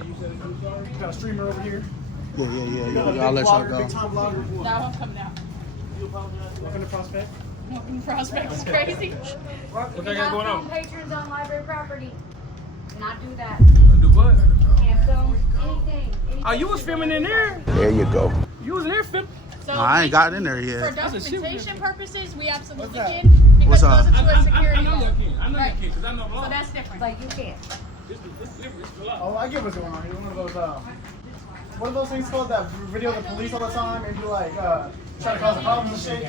Got a streamer over here. Yeah. I'll let y'all go. Big time vlogger. That one coming out. Welcome to Prospect. Welcome to Prospect is crazy. What they got going on? Patrons on library property. Cannot do that. Do what? Can't film anything. Oh, you was filming in there? There you go. You was in there filming? So No, I ain't gotten in there For yet. documentation purposes, we absolutely What's can. What's Because up? it goes into a security law. I know you can, Right. because I know law. So that's different. Like you can't. Oh, I get what's going on here. One of those, what are those things called that video the police all the time and do like, try to cause a problem and shit?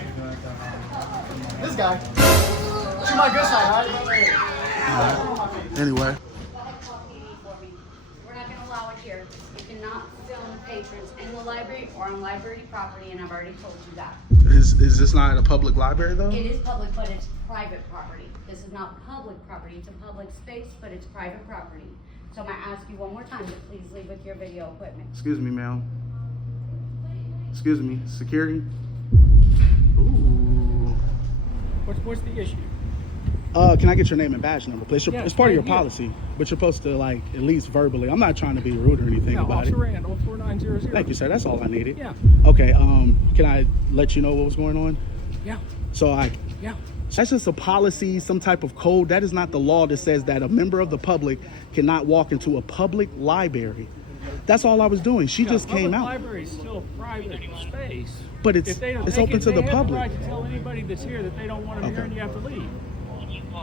This guy. Shoot my good side, right? Anyway. We're not going to allow it here. You cannot film patrons in the library or on library property, and I've already told you that. Is this not a public library though? It is public, but it's private property. This is not public property. It's a public space, but it's private property. So I'm going to ask you one more time to please leave with your video equipment. Excuse me, ma'am. Excuse me, security. Ooh. What's the issue? Can I get your name and badge number, please? Yeah, It's part of your right here. policy, but you're supposed to, like, at least verbally. I'm not trying to be rude or anything about it. Officer Randall, 4900. Thank you, sir. That's all I needed. Yeah. Okay, can I let you know what was going on? Yeah. Yeah. That's just a policy, some type of code. That is not the law that says that a member of the public cannot walk into a public library. That's all I was doing. She just came out. Library is still a private space. But it's If they don't, it's they open can, to the they have public. the right to tell anybody that's here that they don't want them here, Okay. and you have to leave.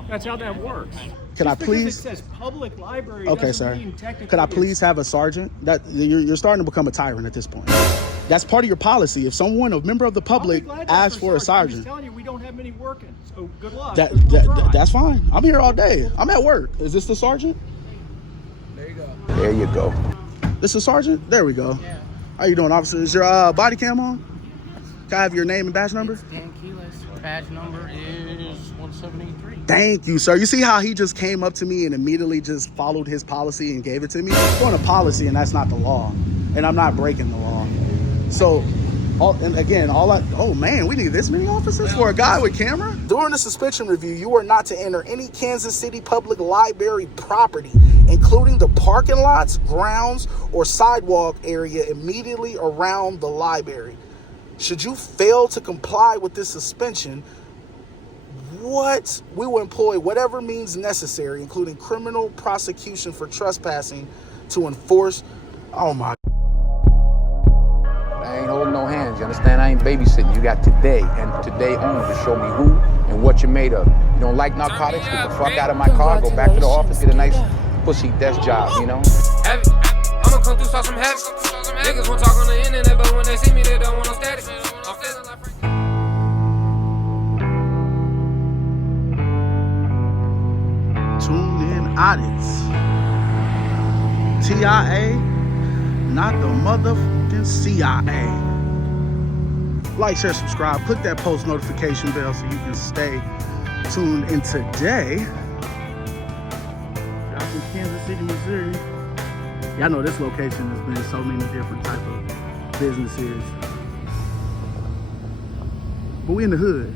That's how that works. Can I Just because please? it says public library Okay, doesn't sir. mean technically Could I it's- please have a sergeant? That you're starting to become a tyrant at this point. That's part of your policy. If someone, a member of the I'll be public, glad to asks have for a I'm sergeant, just telling you, we don't have many working, so good luck. that's fine. I'm here all day. I'm at work. Is this the sergeant? There you go. This is sergeant? There we go. Yeah. How you doing, officer? Is your body cam on? Can I have your name and badge number? Dan Keyless. Badge number is 1783. Thank you, sir. You see how he just came up to me and immediately just followed his policy and gave it to me? I'm doing a policy and that's not the law. And I'm not breaking the law. So, oh man, we need this many officers for a guy with camera? During the suspension review, you are not to enter any Kansas City public library property, including the parking lots, grounds, or sidewalk area immediately around the library. Should you fail to comply with this suspension, we will employ whatever means necessary, including criminal prosecution for trespassing, to enforce. Oh my. I ain't holding no hands, you understand? I ain't babysitting. You got today, and today only, to show me who and what you're made of. You don't like narcotics? Get the fuck out of my car, go back to the office, get a nice pussy desk job, you know? Heavy. I'ma come through, saw some heavy. Niggas won't talk on the internet, but when they see me, they don't want no static. I'm feeling like Tune in AUDITS. TIA, not the motherfucking CIA. Like, share, subscribe, click that post notification bell so you can stay tuned in today. Out in Kansas City, Missouri. Y'all know this location has been so many different type of businesses. But we in the hood.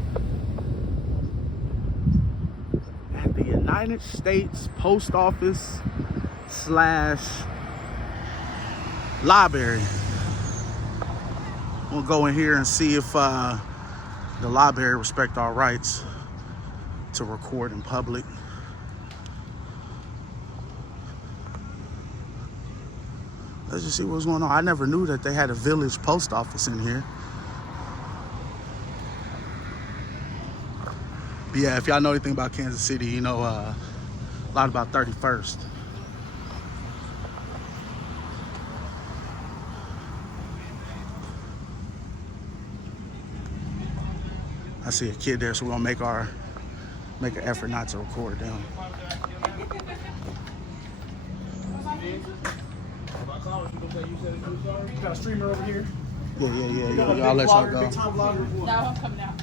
At the United States Post Office / library. We'll go in here and see if the library respect our rights to record in public. Let's just see what's going on. I never knew that they had a village post office in here. But yeah, if y'all know anything about Kansas City, you know a lot about 31st. I see a kid there, so we're gonna make an effort not to record them. Got a streamer over here. Yeah. I'll let y'all go. Big time vlogger. That one coming out.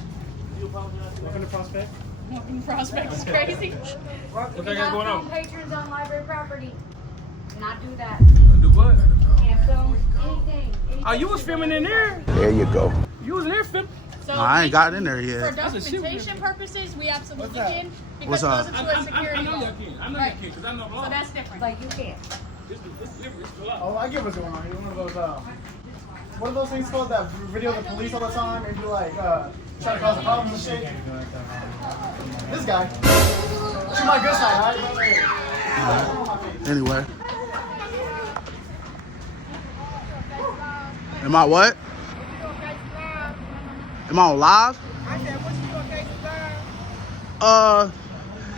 Welcome to Prospect. Welcome to Prospect is crazy. What they got going on? Patrons on library property. Cannot do that. Do what? Can't film anything. Oh, you was filming in there? There you go. You was in there filming? So I ain't gotten in there For yet. documentation purposes, we absolutely can. What's Because up? it goes into a security law. I know you can, Right. because I know law. So that's different. Like you can't. Oh, I get what's going on here. What are those things called that video the police all the time and do like, try to cause a problem and shit? This guy. Shoot my good side, alright? Anyway. Am I what? Am I on live?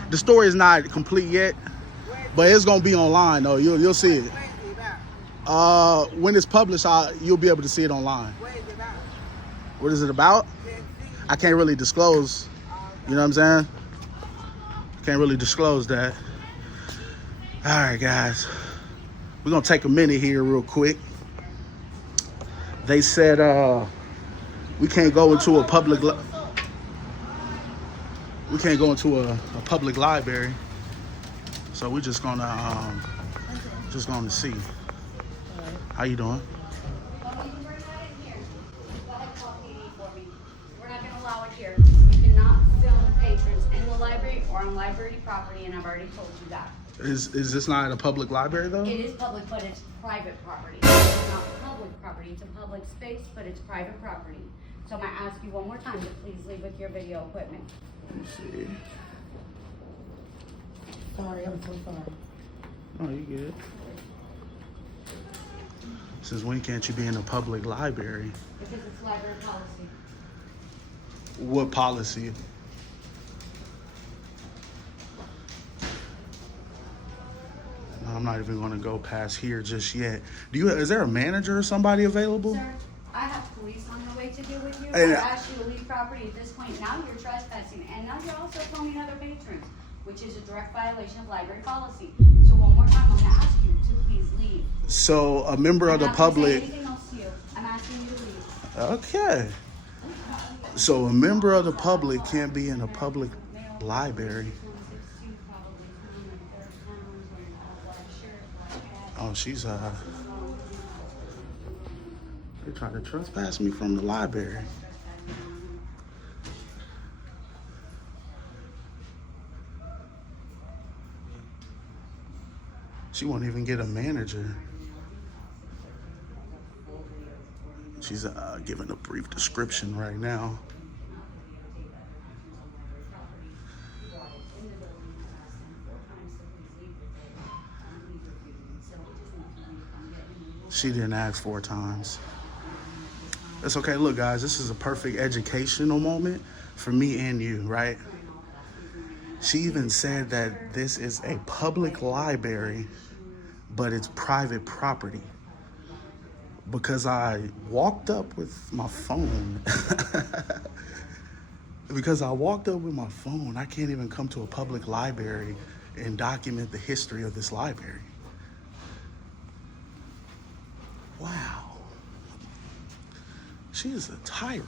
The story is not complete yet, but it's gonna be online though. You'll see it. When it's published, you'll be able to see it online. What is it about? I can't really disclose. You know what I'm saying? Can't really disclose that. All right, guys. We're gonna take a minute here real quick. They said we can't go into a public public library, so we're just gonna see. How you doing? We're not gonna allow it here. You cannot film patrons in the library or on library property, and I've already told you that. Is this not a public library though? It is public, but it's private property. It's not public property. It's a public space, but it's private property. So I'm gonna ask you one more time to please leave with your video equipment. Let me see. Sorry, I'm so sorry. Oh, you good. Since when can't you be in a public library? Because it's library policy. What policy? I'm not even gonna go past here just yet. Is there a manager or somebody available? Sir, I have police on the way to deal with you. And- I asked you to leave property at this point. Now you're trespassing, and now you're also filming other patrons, which is a direct violation of library policy. So one more time, I'm gonna ask you to please leave. So a member of the I'm not gonna say public. anything else to you. I'm asking you to leave. Okay. So a member of the public can't be in a public library. Oh, she's they trying to trespass me from the library. She won't even get a manager. She's giving a brief description right now. She didn't ask 4 times. That's okay. Look, guys, this is a perfect educational moment for me and you, right? She even said that this is a public library, but it's private property. Because I walked up with my phone. I can't even come to a public library and document the history of this library. Wow. She is a tyrant.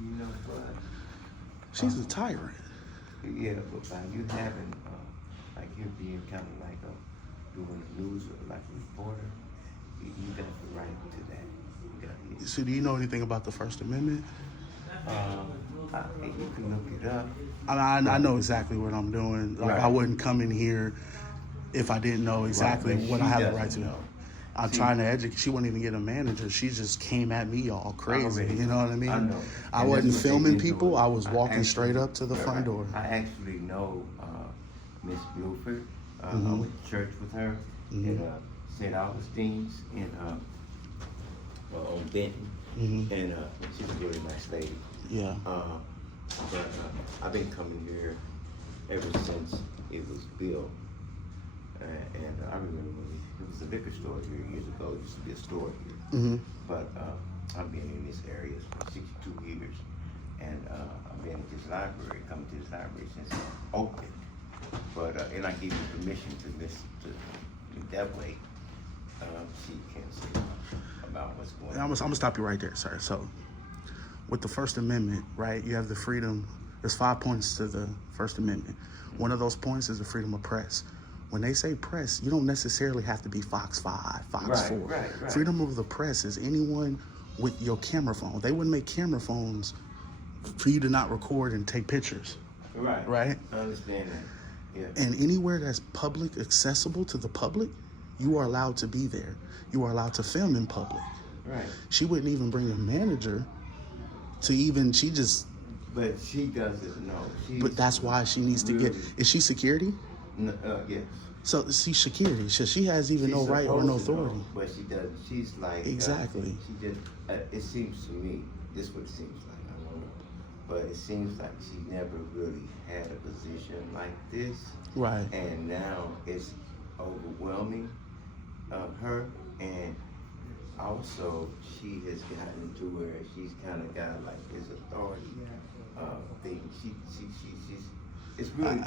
You know what? She's a tyrant. Yeah, but by you having, like you being kind of like doing news or like a reporter, you got the right to that. So do you know anything about the First Amendment? You can look it up. I know exactly what I'm doing. Like, Right. I wouldn't come in here if I didn't know exactly Right, but what I she have the doesn't right to. know. I'm trying to educate. She wouldn't even get a manager. She just came at me all crazy. Already. You know what I mean? I know. I And wasn't that's what they filming did people. know. I was walking actually- straight up to the front right. door. I actually know Miss Bluford. I Mhm. went to church with her Mhm. at St. Augustine's in on Benton, Mhm. and she's a very nice lady. Yeah. But I've been coming here ever since it was built. And I remember when it was a liquor store here years ago. It used to be a store here. Mm-hmm. But I've been in this area for 62 years. And I've been to this library, coming to this library since it opened. But, and I gave you permission to that way. She can't say about what's going on. I'm gonna stop you right there, sir. So, with the First Amendment, right? You have the freedom. There's 5 points to the First Amendment. One of those points is the freedom of press. When they say press, you don't necessarily have to be Fox 5, Fox 4. Right. Freedom of the press is anyone with your camera phone. They wouldn't make camera phones for you to not record and take pictures. Right. Right? I understand that. Yeah. And anywhere that's public, accessible to the public, You are allowed to be there. You are allowed to film in public. Right. She wouldn't even bring a manager to even, she just, But she doesn't know. but that's why she needs to get, is she security? Yes. So she's security. She has even no right or no supposed to know, authority. but she doesn't. She's like Exactly. She just. It seems to me. This is what it seems like. I don't know, but it seems like she never really had a position like this. Right. And now it's overwhelming her, and also she has gotten to where she's kind of got like this authority thing. She's. It's really,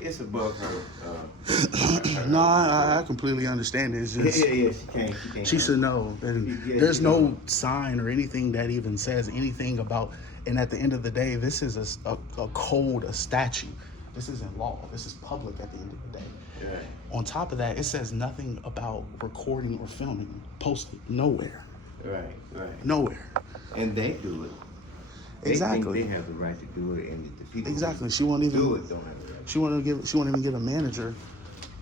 it's above her. No, I completely understand it. It's just, yeah, she can't. she should know. And there's no sign or anything that even says anything about, and at the end of the day, this is a code, a statute. This isn't law. This is public at the end of the day. Right. On top of that, it says nothing about recording or filming. Posted nowhere. Right. Nowhere. And they do it. They Exactly. think they have the right to do it, and the people Exactly. She won't even do it don't have the right. She won't even get a manager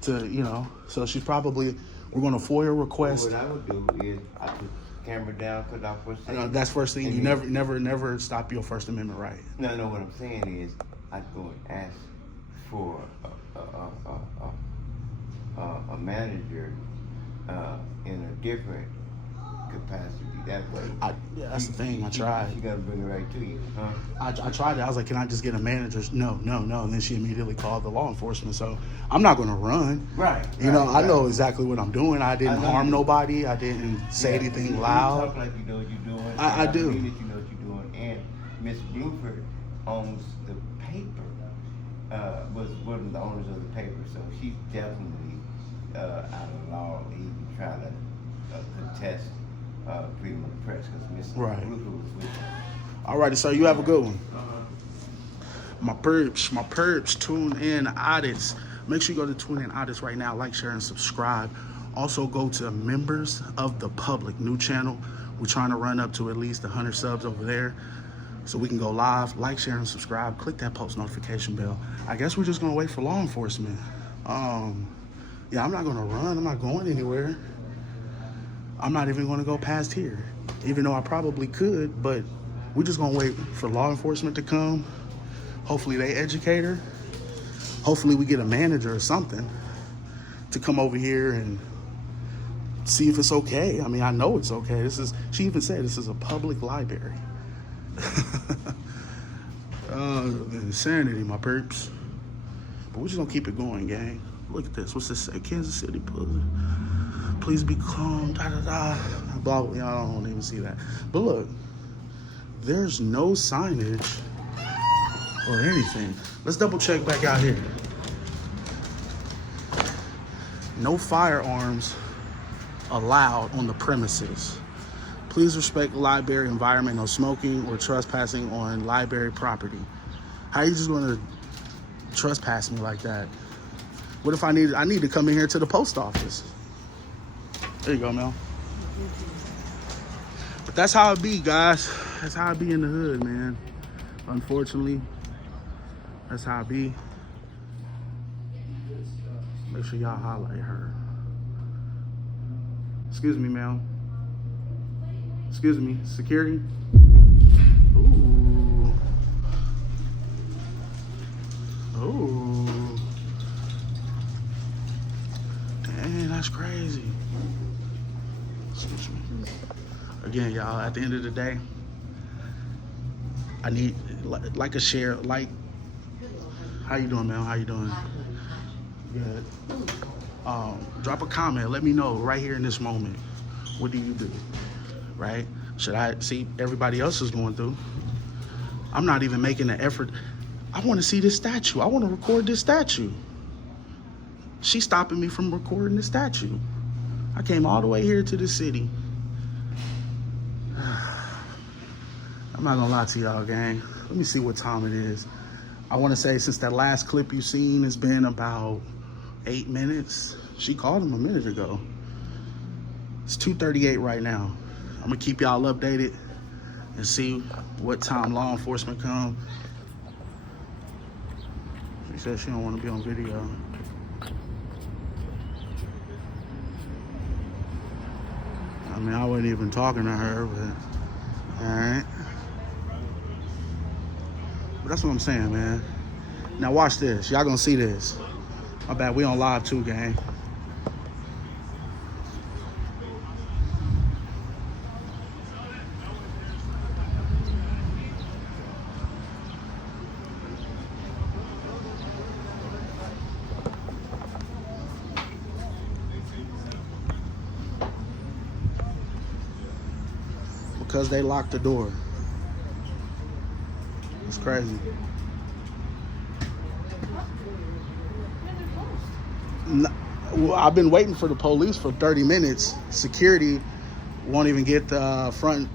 to, so she's probably, we're going to FOIA request. What I would do is I put the camera down, cut it off for a second. That's first thing. And You then- never stop your First Amendment right. No, what I'm saying is I'd go and ask for a manager in a different capacity. That way. Yeah, that's the thing. I tried. She gotta bring it right to you, huh? I tried it. I was like, can I just get a manager? No. And then she immediately called the law enforcement. So I'm not going to run. Right. I know exactly what I'm doing. I didn't harm nobody. I didn't say anything You loud. talk like you know what you're doing. I do. believe that you know what you're doing. And Miss Bluford owns the paper. Was one of the owners of the paper, so she's definitely out of law even trying to contest freedom of the press because Miss Bluford was with her. Alrighty, sir. You have a good one. My perps, tune in audits. Make sure you go to tune in audits right now. Like, share, and subscribe. Also go to members of the public, new channel. We're trying to run up to at least 100 subs over there so we can go live. Like, share, and subscribe. Click that post notification bell. I guess we're just gonna wait for law enforcement. Yeah, I'm not gonna run. I'm not going anywhere. I'm not even gonna go past here, even though I probably could, but we're just gonna wait for law enforcement to come. Hopefully they educate her. Hopefully we get a manager or something to come over here and see if it's okay. I mean, I know it's okay. She even said this is a public library. Insanity, my perps. But we're just gonna keep it going, gang. Look at this. What's this say? Kansas City, please be calm. Blah, blah. I don't even see that. But look, there's no signage or anything. Let's double check back out here. No firearms allowed on the premises. Please respect library environment. No smoking or trespassing on library property. How are you just gonna trespass me like that? What if I need to come in here to the post office? There you go, Mel. But that's how it be, guys. That's how it be in the hood, man. Unfortunately, that's how it be. Make sure y'all highlight her. Excuse me, Mel. Excuse me, security. Ooh. Ooh. Dang, that's crazy. Excuse me. Again, y'all, at the end of the day, I need like a share, like, how you doing, Mel? How you doing? Good. Drop a comment. Let me know right here in this moment. What do you do? Right? Should I see everybody else is going through? I'm not even making an effort. I want to see this statue. I want to record this statue. She's stopping me from recording the statue. I came all the way here to the city. I'm not gonna lie to y'all, gang. Let me see what time it is. I want to say since that last clip you seen, it's been about 8 minutes. She called him a minute ago. It's 2:38 right now. I'm gonna keep y'all updated and see what time law enforcement come. She said she don't want to be on video. I mean, I wasn't even talking to her, but all right. But that's what I'm saying, man. Now watch this. Y'all gonna see this. My bad, we on live too, gang. Because they locked the door. It's crazy. Well, I've been waiting for the police for 30 minutes. Security won't even get the front.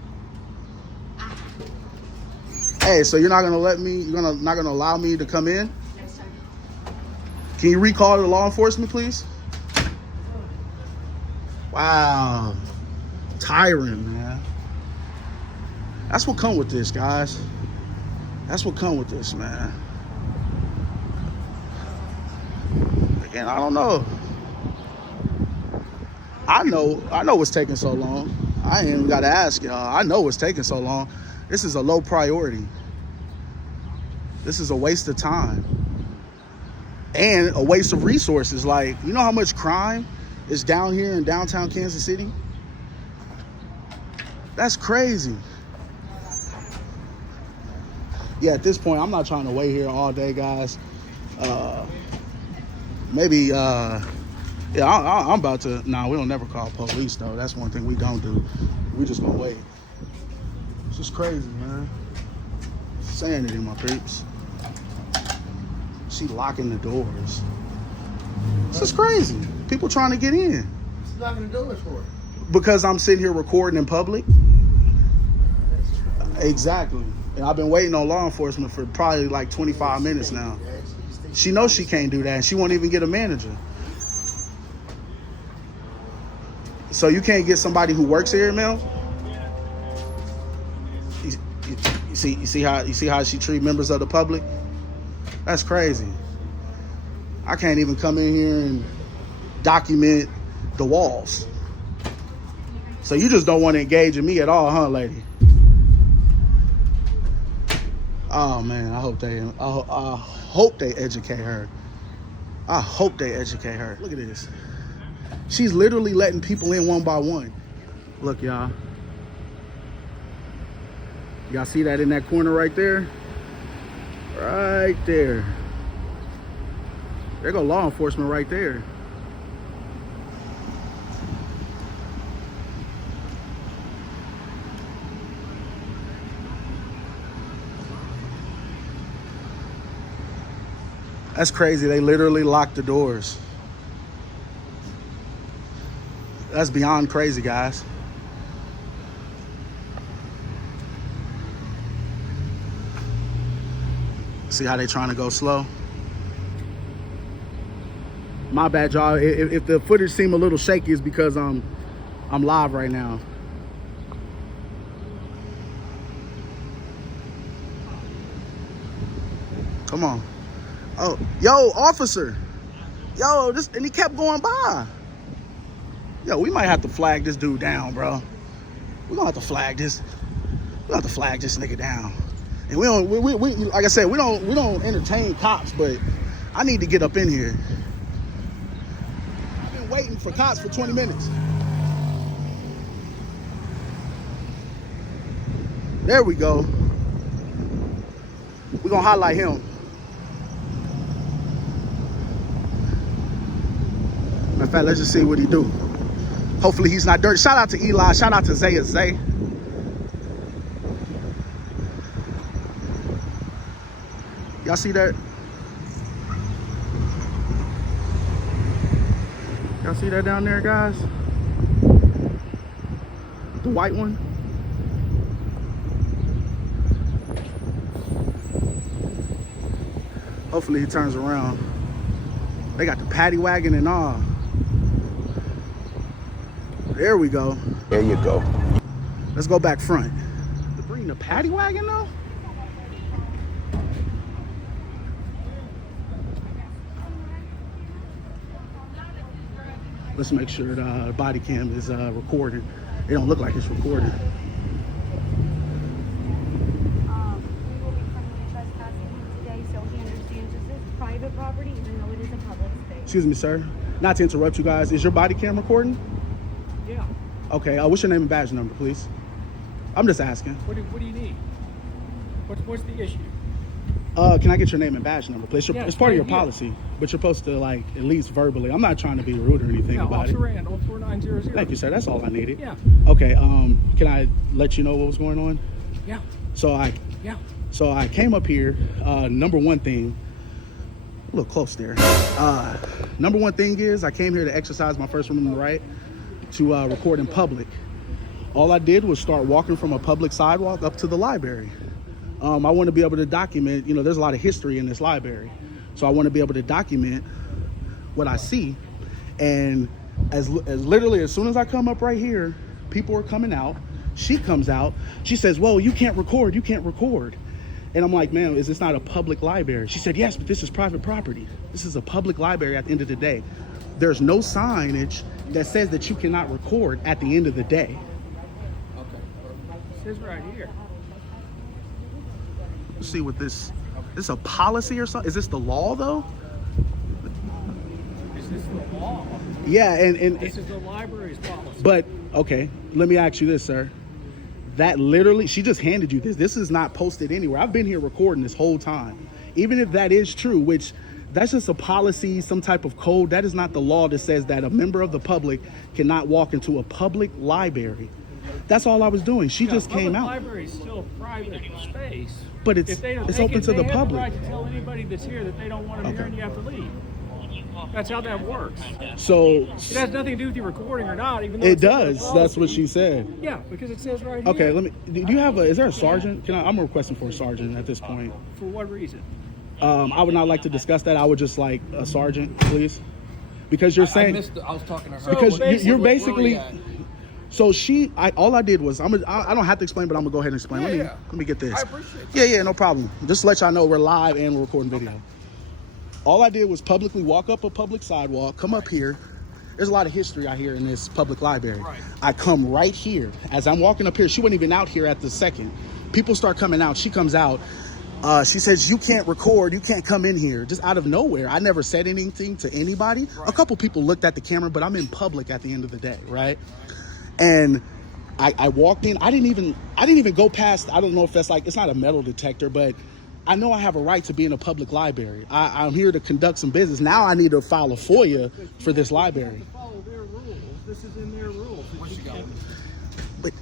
Hey, so you're not gonna let me? You're not gonna allow me to come in? Can you recall the law enforcement, please? Wow, tyrant, man. That's what come with this, guys. That's what come with this, man. Again, I don't know. I know what's taking so long. I ain't even gotta ask y'all. I know what's taking so long. This is a low priority. This is a waste of time. And a waste of resources. Like, you know how much crime is down here in downtown Kansas City? That's crazy. Yeah, at this point, I'm not trying to wait here all day, guys. Maybe, I'm about to, nah, we don't never call police, though. That's one thing we don't do. We just gonna wait. It's just crazy, man. Insanity, my peeps. She locking the doors. This is crazy. People trying to get in. What's locking the doors for? Because I'm sitting here recording in public. Exactly. And I've been waiting on law enforcement for probably like 25 minutes now. She knows she can't do that, and she won't even get a manager. So you can't get somebody who works here, Mel? You see how she treats members of the public? That's crazy. I can't even come in here and document the walls. So you just don't want to engage in me at all, huh, lady? Oh man, I hope they educate her. I hope they educate her. Look at this. She's literally letting people in one by one. Look, y'all. Y'all see that in that corner right there? Right there. There go law enforcement right there. That's crazy. They literally locked the doors. That's beyond crazy, guys. See how they trying to go slow? My bad, y'all. If the footage seem a little shaky, it's because I'm live right now. Come on. Oh, yo, officer. Yo, and he kept going by. Yo, we might have to flag this dude down, bro. We're gonna have to flag this. We're gonna have to flag this nigga down. And we like I said, we don't entertain cops, but I need to get up in here. I've been waiting for cops for 20 minutes. There we go. We're gonna highlight him. In fact, let's just see what he do. Hopefully he's not dirty. Shout out to Eli. Shout out to Zay. Y'all see that? Y'all see that down there, guys? The white one? Hopefully he turns around. They got the paddy wagon and all. There we go. There you go. Let's go back front. To bring the paddy wagon though? Let's make sure the body cam is recording. It don't look like it's recording. We will be criminally trespassing him today, so he understands this is private property, even though it is a public space. Excuse me, sir. Not to interrupt you guys. Is your body cam recording? Yeah. Okay. What's your name and badge number, please? I'm just asking. What do you need? What's the issue? Can I get your name and badge number, please? Yeah, It's part of your right here. policy, but you're supposed to, like, at least verbally. I'm not trying to be rude or anything Yeah, about Officer it. Randall, 4900. Thank you, sir. That's all I needed. Yeah. Okay. Can I let you know what was going on? Yeah. So I came up here. Number one thing, a little close there. Number one thing is I came here to exercise my First Amendment right to record in public. All I did was start walking from a public sidewalk up to the library. I want to be able to document, there's a lot of history in this library. So I want to be able to document what I see. And as literally, as soon as I come up right here, people are coming out. She comes out. She says, well, you can't record. You can't record. And I'm like, ma'am, is this not a public library? She said, yes, but this is private property. This is a public library at the end of the day. There's no signage that says that you cannot record at the end of the day. It says right here. Let's see what this a policy or something? Is this the law though? Is this the law? Yeah, and This is the library's policy. but okay, let me ask you this, sir. That literally, she just handed you this. This is not posted anywhere. I've been here recording this whole time. Even if that is true, which that's just a policy, some type of code. That is not the law that says that a member of the public cannot walk into a public library. That's all I was doing. She just came out. The library is still a private space. But it's If they don't- it's they open can- to the They public. have the right to tell anybody that's here that they don't want them here, Okay. and you have to leave. That's how that works. So It has nothing to do with you recording or not, even though it it's in their does. That's what policy. she said. Yeah, because it says right here. Okay, let me. Do you have is there a sergeant? I'm requesting for a sergeant at this point. For what reason? I would not like to discuss that. I would just like a sergeant, please, because you're saying I was talking to her. because you're Where we basically. at? So all I did was I don't have to explain, but I'm gonna go ahead and explain. Let me get this. I appreciate it. Yeah, no problem. Just to let y'all know we're live and we're recording video. All I did was publicly walk up a public sidewalk, come up here. There's a lot of history out here in this public library. Right. I come right here. As I'm walking up here, she wasn't even out here at the second. People start coming out. She comes out. She says, you can't record. You can't come in here. Just out of nowhere. I never said anything to anybody. Right. A couple people looked at the camera, but I'm in public at the end of the day, right? And I walked in. I didn't even go past. I don't know if that's like, it's not a metal detector, but I know I have a right to be in a public library. I'm here to conduct some business. Now I need to file a FOIA for this library. To follow their rules. This is in their rules. What you got? But,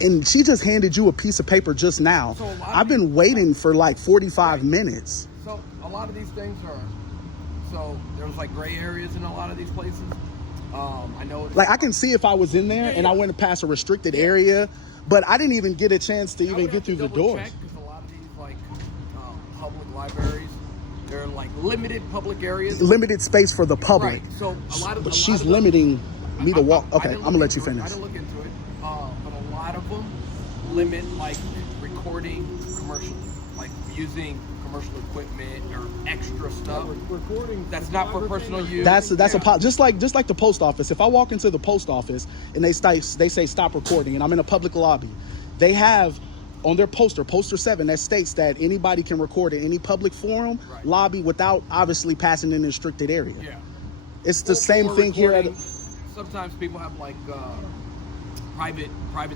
and she just handed you a piece of paper just now. So a lot of I've been waiting for like 45 minutes. So a lot of these things are, so there's like gray areas in a lot of these places. I know it's Like I can see if I was in there and I went past a restricted area, but I didn't even get a chance to even get through the doors. Because a lot of these like public libraries, they're like limited public areas. Limited space for the public. Right. So a lot of But a she's lot of limiting me to walk. I Okay, didn't I'm look gonna let you into it. finish. I didn't look into it, but a lot of them limit like recording commercially, like using commercial equipment or extra stuff. Recording. That's not for personal use. That's just like the post office. If I walk into the post office and they say stop recording, and I'm in a public lobby, they have on their poster 7, that states that anybody can record in any public forum, Right. lobby, without obviously passing in a restricted area. Yeah. It's the Or same thing here at. Sometimes people have like private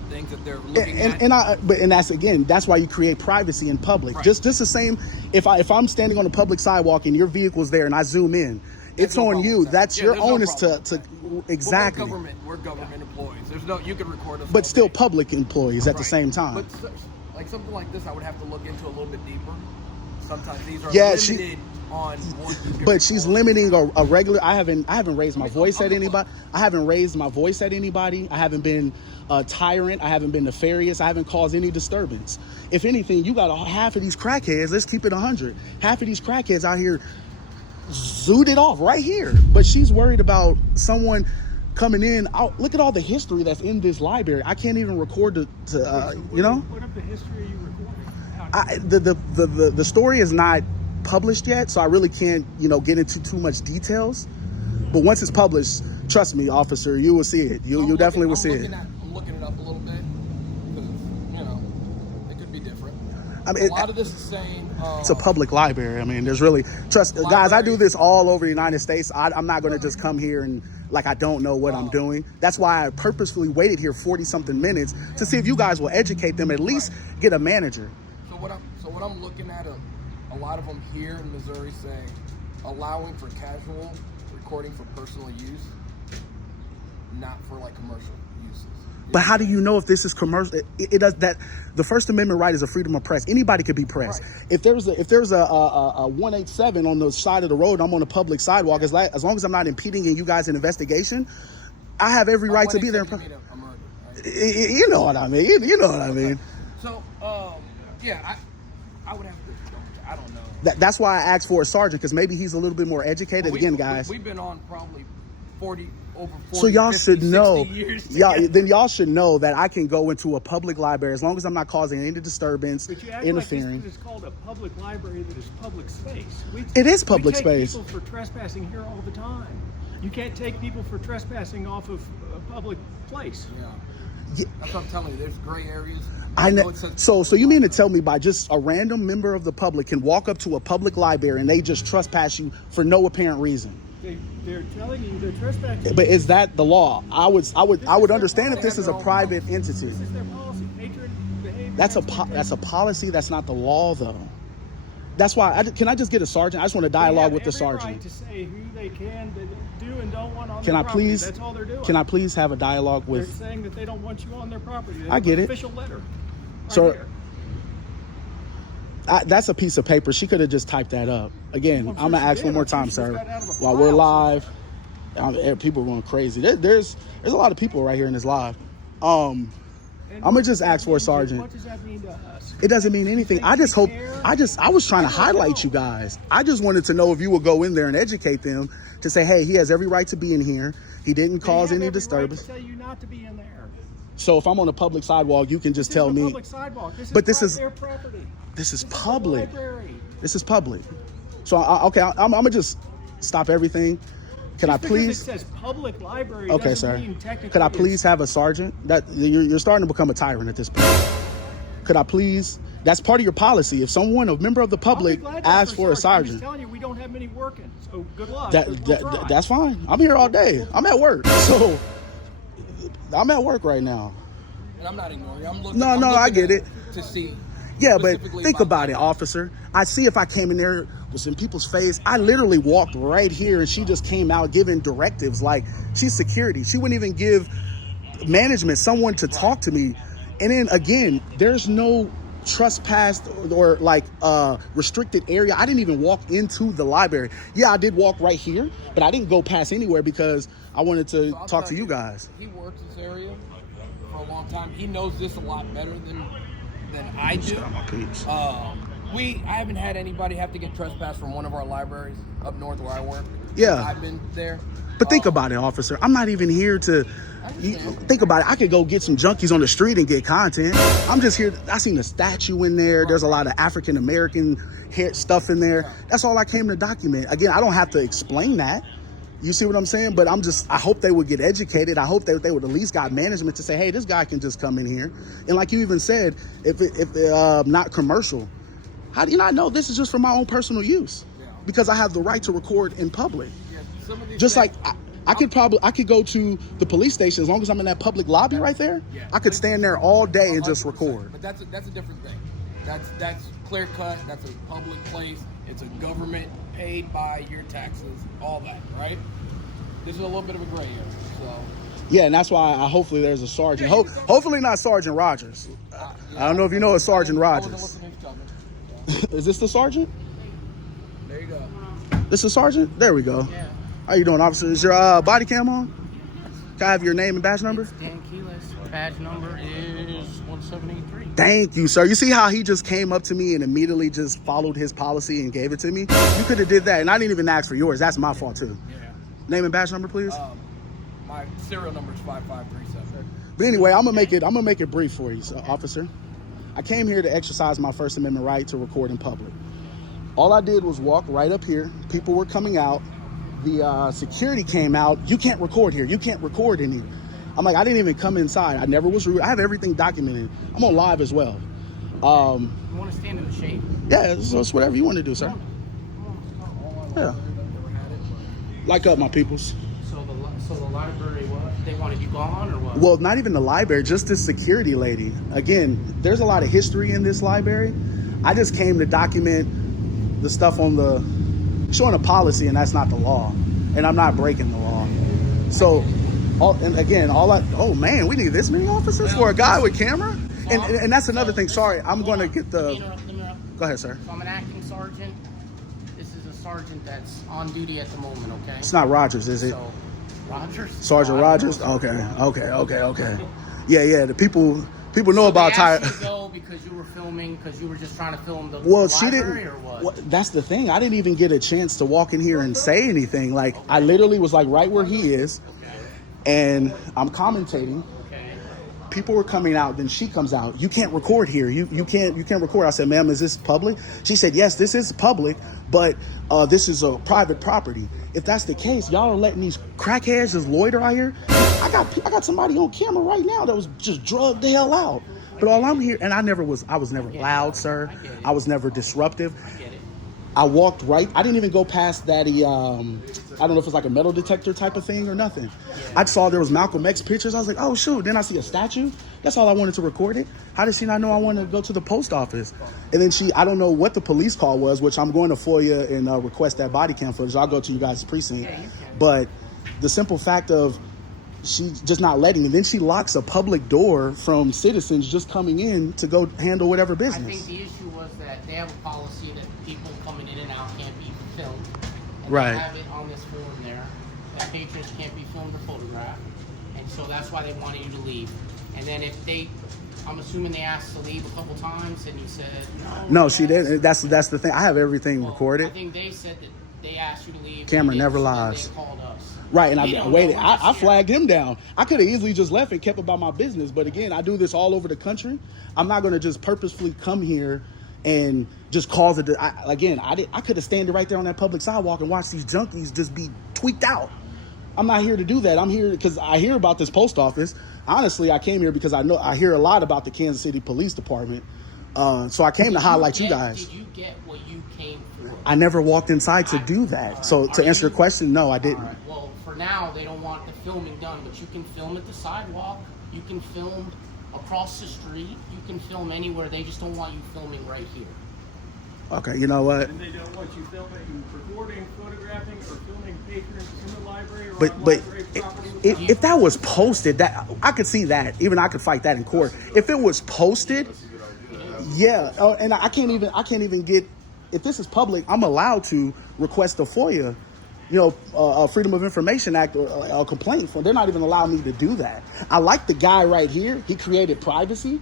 things that they're looking at. And that's why you create privacy in public. Right. Just the same. If I'm standing on a public sidewalk and your vehicle's there and I zoom in, it's no on problem you. with that. That's Yeah, your there's no onus problem to with exactly. We're government employees. There's no, you can record us. But all still day. public employees at the Right. same time. But like something like this, I would have to look into a little bit deeper. Sometimes these are Yeah, limited on what you can But she's record. limiting a regular. I haven't raised my voice at anybody. I haven't raised my voice at anybody. I haven't been a tyrant. I haven't been nefarious. I haven't caused any disturbance. If anything, you got half of these crackheads. Let's keep it 100. Half of these crackheads out here zooted off right here. But she's worried about someone coming in. Look at all the history that's in this library. I can't even record What of the history are you recording? The story is not published yet, so I really can't get into too much details. But once it's published, trust me, officer, you will see it. You definitely will see it. I'm looking it up a little bit because, you know, it could be different. I mean, a lot of this is saying it's a public library. I mean, there's really guys. I do this all over the United States. I'm not going to just come here and like I don't know what I'm doing. That's why I purposefully waited here 40-something minutes to see if you guys will educate them. At least get a manager. So what I'm looking at, a lot of them here in Missouri saying allowing for casual recording for personal use, not for like commercial uses. But how do you know if this is commercial? It does that. The First Amendment right is a freedom of press. Anybody could be pressed. Right. If there's a 187 on the side of the road, I'm on a public sidewalk. As long as I'm not impeding in you guys' investigation, I have every right to be there. You know what I mean. You know what I mean. So yeah, I would have to. I don't know. That's why I asked for a sergeant, because maybe he's a little bit more educated. Again, guys, we've been on probably 40. So y'all 50, should know, y'all should know that I can go into a public library as long as I'm not causing any disturbance, but you act interfering. Like this is called a public library that is public space. It is public we take space. People for trespassing here all the time. You can't take people for trespassing off of a public place. Yeah. That's what I'm telling you. There's gray areas. I know. So you mean to tell me by just a random member of the public can walk up to a public library and they just trespass you for no apparent reason? They're telling you they're trespassing. But is that the law? I would understand if this is a private entity. This is their policy. Patron behavior. That's a policy. That's not the law, though. That's why. Can I just get a sergeant? I just want to dialogue with the sergeant. Right to say who they can do and don't want on can their I property. please? That's all they're doing. Can I please have a dialogue with? They're saying that they don't want you on their property. I get it. Official letter. Right So. here. That's a piece of paper. She could have just typed that up. Again, I'm gonna ask one more time, sir. While we're live, people are going crazy. There's a lot of people right here in this live. I'm gonna just ask for a sergeant. What does that mean to us? It doesn't mean anything. I just hope. I was trying to highlight you guys. I just wanted to know if you would go in there and educate them to say, hey, he has every right to be in here. He didn't cause any disturbance. They have every right to tell you not to be in there. So if I'm on a public sidewalk, you can just tell me. Public sidewalk. This is their property. This is public. This is public. So I'm gonna just stop everything. Can I please? It says public library. Okay, sir. Could I please have a sergeant? That you're starting to become a tyrant at this point. Could I please? That's part of your policy. If someone, a member of the public, asks for a sergeant, I'm just telling you, we don't have many working. So good luck. That's fine. I'm here all day. I'm at work. So I'm at work right now. And I'm not ignoring you. I'm looking. No, I get it. To see. Yeah, but think about it, officer. I see if I came in there was in people's face. I literally walked right here and she just came out giving directives like she's security. She wouldn't even give management someone to talk to me. And then again, there's no trespassed or like restricted area. I didn't even walk into the library. Yeah, I did walk right here, but I didn't go past anywhere because I wanted to talk to you guys. He works this area for a long time. He knows this a lot better than I do. I haven't had anybody have to get trespassed from one of our libraries up north where I work. Yeah, I've been there. But think about it, officer. I'm not even here to. Think about it. I could go get some junkies on the street and get content. I'm just here. I seen a statue in there. There's a lot of African American stuff in there. That's all I came to document. Again, I don't have to explain that. You see what I'm saying? But I hope they would get educated. I hope that they would at least got management to say, hey, this guy can just come in here. And like you even said, if not commercial, how do you not know this is just for my own personal use? Yeah. Because I have the right to record in public. Yeah, just like I could go to the police station as long as I'm in that public lobby right there. Yeah. I could stand there all day and just record. But that's a different thing. That's clear cut. That's a public place. It's a government paid by your taxes, all that, right? This is a little bit of a gray area, so. Yeah, and that's why hopefully there's a sergeant. Hopefully not Sergeant Rogers. I don't know if you know a Sergeant Rogers. Is this the sergeant? There you go. This is sergeant? There we go. Yeah. How you doing, officer? Is your body cam on? Can I have your name and badge number? Dan Keyless. Badge number is 1783. Thank you, sir. You see how he just came up to me and immediately just followed his policy and gave it to me? You could have did that, and I didn't even ask for yours. That's my fault, too. Yeah. Name and badge number, please. My serial number is 5537. But anyway, I'm gonna make it brief for you, officer. I came here to exercise my First Amendment right to record in public. All I did was walk right up here. People were coming out. the security came out. You can't record here. You can't record in here. I'm like, I didn't even come inside. I never was rude. I have everything documented. I'm on live as well. You want to stand in the shade? Yeah, so it's whatever you want to do, sir. Yeah. Like up, my peoples. So the library, what? They wanted you gone or what? Well, not even the library, just the security lady. Again, there's a lot of history in this library. I just came to document the stuff on the, showing a policy, and that's not the law. And I'm not breaking the law. So, oh man, we need this many officers for a guy with camera? And that's another thing. Sorry, I'm going to get the... Go ahead, sir. So I'm an acting sergeant. This is a sergeant that's on duty at the moment, okay? It's not Rogers, is it? So, Rogers? Sergeant Rogers? Okay. Yeah, the people know about Tyre. Tyre. You go because you were filming, because you were just trying to film the Well, library, she didn't. or what? Well, that's the thing. I didn't even get a chance to walk in here and say anything. Like, I literally was like right where he is, and I'm commentating. People were coming out, then she comes out. You can't record here. You can't record. I said, ma'am, is this public? She said, yes, this is public, but this is a private property. If that's the case, y'all are letting these crackheads just loiter out here. I got somebody on camera right now that was just drugged the hell out. But all I'm here, and I was never loud, sir. I was never disruptive. I walked right. I didn't even go past that. I don't know if it's like a metal detector type of thing or nothing. I saw there was Malcolm X pictures. I was like, oh shoot. Then I see a statue. That's all I wanted to record it. How did she not know I wanted to go to the post office? And then I don't know what the police call was, which I'm going to FOIA and request that body cam footage. I'll go to you guys' precinct. But the simple fact of she just not letting me. Then she locks a public door from citizens just coming in to go handle whatever business. I think the issue was that they have a policy that people coming in and out can't be filmed. And Right. They have it on this form there that patrons can't be filmed or photographed. And so that's why they wanted you to leave. And then I'm assuming they asked to leave a couple times and you said no. No, she didn't. That's the thing. I have everything recorded. I think they said that they asked you to leave. Camera and never so lies. They called us. Right, and We I don't waited. know. I flagged him down. I could have easily just left and kept about my business. But again, I do this all over the country. I'm not going to just purposefully come here and just cause it. I could have standed right there on that public sidewalk and watched these junkies just be tweaked out. I'm not here to do that. I'm here because I hear about this post office. Honestly, I came here because I hear a lot about the Kansas City Police Department. So I came to highlight you guys. Did you get what you came for? I never walked inside to do that. So to answer your question, no, I didn't. Right. Well, for now, they don't want the filming done, but you can film at the sidewalk. You can film across the street. You can film anywhere. They just don't want you filming right here. Okay, you know what? And they don't want you filming, recording, photographing, or filming patrons in the library or on But library property. if that was posted, that I could see that. Even I could fight that in court. If it was posted, yeah. Oh, and I can't even get. If this is public, I'm allowed to request a FOIA, a Freedom of Information Act or a complaint for. They're not even allowing me to do that. I like the guy right here. He created privacy.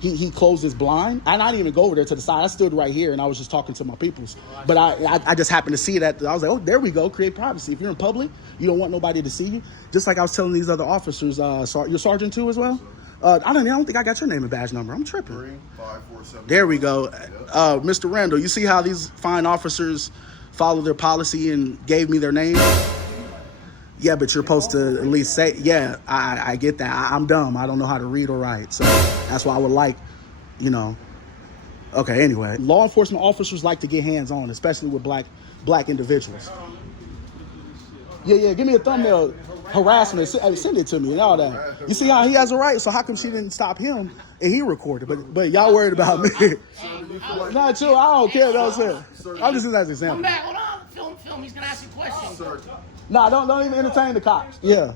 He closed his blind. And I didn't even go over there to the side. I stood right here and I was just talking to my peoples. But I just happened to see that. I was like, oh, there we go. Create privacy. If you're in public, you don't want nobody to see you. Just like I was telling these other officers, you're sergeant too as well? I don't think I got your name and badge number. I'm tripping. 3547. There we go. Mr. Randall, you see how these fine officers followed their policy and gave me their name? Yeah, but you're supposed to at least say, yeah, I get that. I'm dumb. I don't know how to read or write. So that's why I would like, Okay, anyway. Law enforcement officers like to get hands-on, especially with black individuals. Yeah, give me a thumbnail. Harassment, send it to me and all that. You see how he has a right, so how come she didn't stop him and he recorded? But y'all worried about me. Not true, I don't care, no, sir. I'm just using that as an example. Come back, hold on. Film. He's going to ask you questions. No, don't even entertain the cops. Yeah.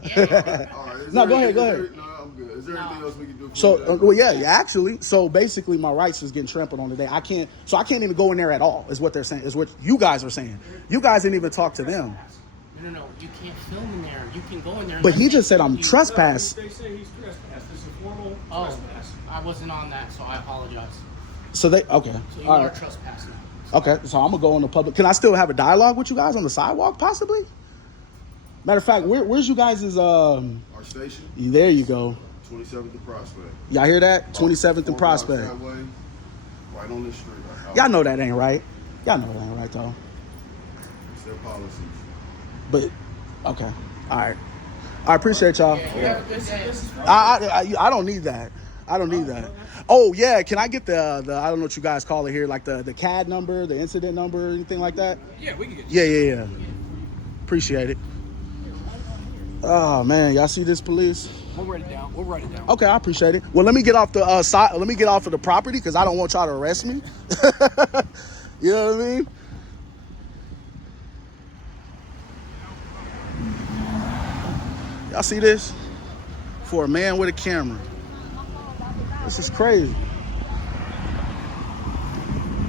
No, go ahead. No, I'm good. Is there anything else we can do for So, yeah, actually. So basically, my rights is getting trampled on today. I can't even go in there at all, is what they're saying, is what you guys are saying. You guys didn't even talk to them. No, you can't film in there. You can go in there. But he just said I'm trespassed. They say he's trespassed. This is a formal trespass. I wasn't on that, so I apologize. So okay. So you are trespassing. Okay, so I'm gonna go on the public. Can I still have a dialogue with you guys on the sidewalk, possibly? Matter of fact, where's you guys' our station? There you go. 27th and Prospect. Y'all hear that? 27th and Prospect. That way, right on this street. Y'all know that ain't right. Y'all know that ain't right though. It's their policies. But okay, all right. I appreciate y'all. I don't need that. I don't need that. Oh yeah, can I get the I don't know what you guys call it here, like the CAD number, the incident number, anything like that? Yeah, we can get you. Yeah. Appreciate it. Oh man, y'all see this, police? We'll write it down. Okay, I appreciate it. Well, let me get off the side. Let me get off of the property because I don't want y'all to arrest me. You know what I mean? Y'all see this? For a man with a camera. This is crazy.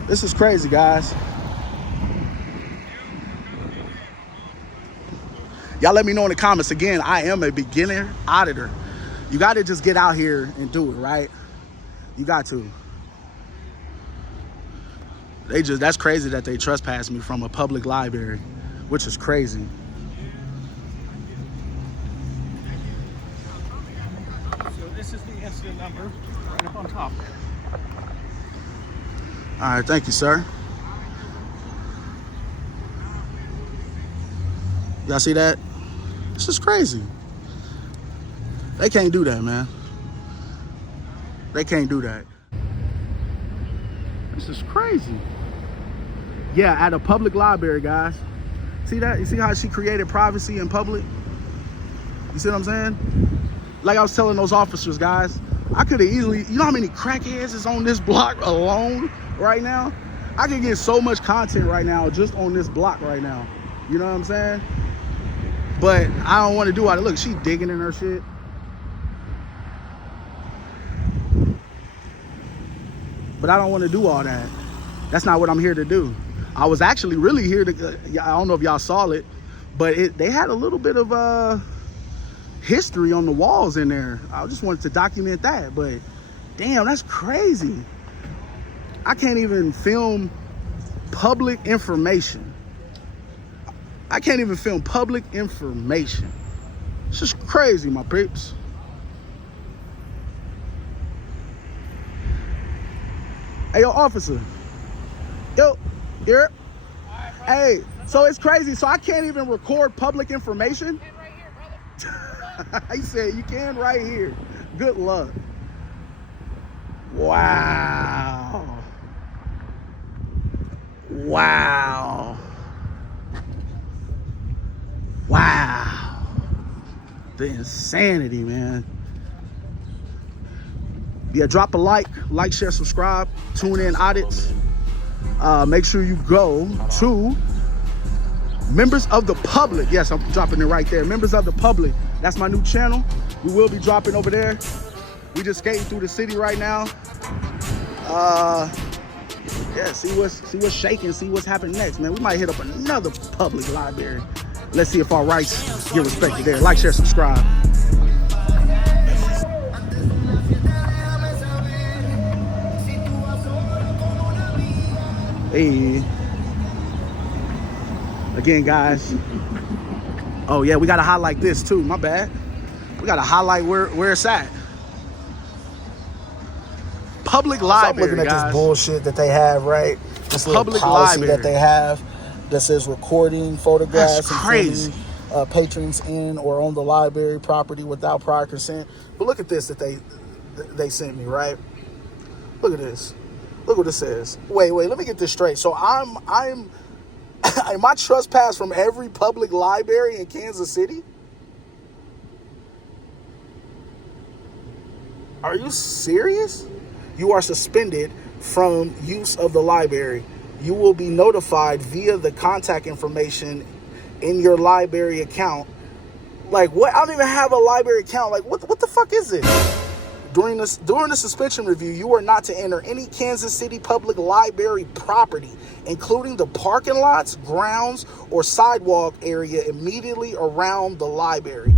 This is crazy, guys. Y'all let me know in the comments. Again, I am a beginner auditor. You got to just get out here and do it, right? You got to. That's crazy that they trespassed me from a public library, which is crazy. So this is the incident number right up on top. All right, thank you, sir. Y'all see that? This is crazy. They can't do that, man. They can't do that. This is crazy. Yeah, at a public library, guys. See that? You see how she created privacy in public? You see what I'm saying? Like I was telling those officers, guys, I could have easily, you know how many crackheads is on this block alone right now? I could get so much content right now just on this block right now. You know what I'm saying? But I don't want to do all that. Look, she digging in her shit. But I don't want to do all that. That's not what I'm here to do. I was actually really here to, I don't know if y'all saw it, but they had a little bit of history on the walls in there. I just wanted to document that, but damn, that's crazy. I can't even film public information. I can't even film public information. It's just crazy, my peeps. Hey, yo, officer. Yo, here. Hey, so it's crazy. So I can't even record public information? He said you can right here. Good luck. Wow. Wow. Wow. The insanity, man. Yeah, drop a like, share, subscribe, tune in audits. Make sure you go to members of the public. Yes, I'm dropping it right there. Members of the public. That's my new channel. We will be dropping over there. We just skating through the city right now. Yeah, see what's shaking, see what's happening next, man. We might hit up another public library. Let's see if our rights get respected there. Like, share, subscribe. Hey. Again, guys. Oh yeah, we gotta highlight this too. My bad. We gotta highlight where it's at. Public library, looking at guys. this bullshit that they have, right? This little Public policy library that they have that says recording photographs That's and crazy. sending, patrons in or on the library property without prior consent. But look at this that they sent me, right? Look at this. Look what it says. Wait, let me get this straight. So am I trespassed from every public library in Kansas City? Are you serious? You are suspended from use of the library. You will be notified via the contact information in your library account. Like what? I don't even have a library account. Like what the fuck is it? During the suspension review, you are not to enter any Kansas City public library property, including the parking lots, grounds, or sidewalk area immediately around the library.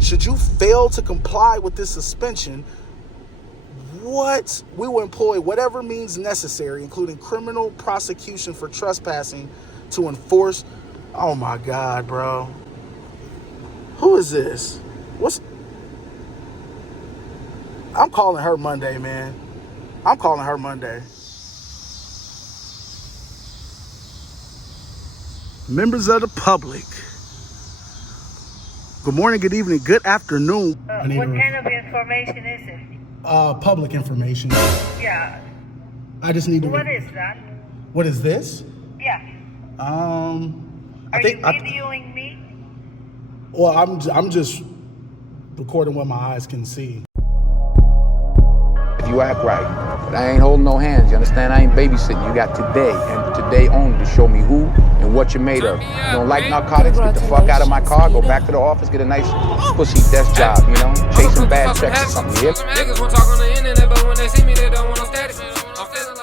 Should you fail to comply with this suspension, we will employ whatever means necessary, including criminal prosecution for trespassing, to enforce. Oh my God, bro. Who is this? I'm calling her Monday, man. I'm calling her Monday. Members of the public. Good morning, good evening, good afternoon. What kind of information is it? Public information. Yeah. I just need to. What is that? What is this? Yeah. Are you videoing me? Well, I'm just recording what my eyes can see. If you act right, but I ain't holding no hands, you understand? I ain't babysitting. You got today, and today only, to show me who and what you're made of. You don't like narcotics? Get the fuck out of my car, go back to the office, get a nice pussy desk job, you know? Chasing bad checks or something, yeah? Niggas won't talk on the internet, but when they see me, they don't want no static. I'm feeling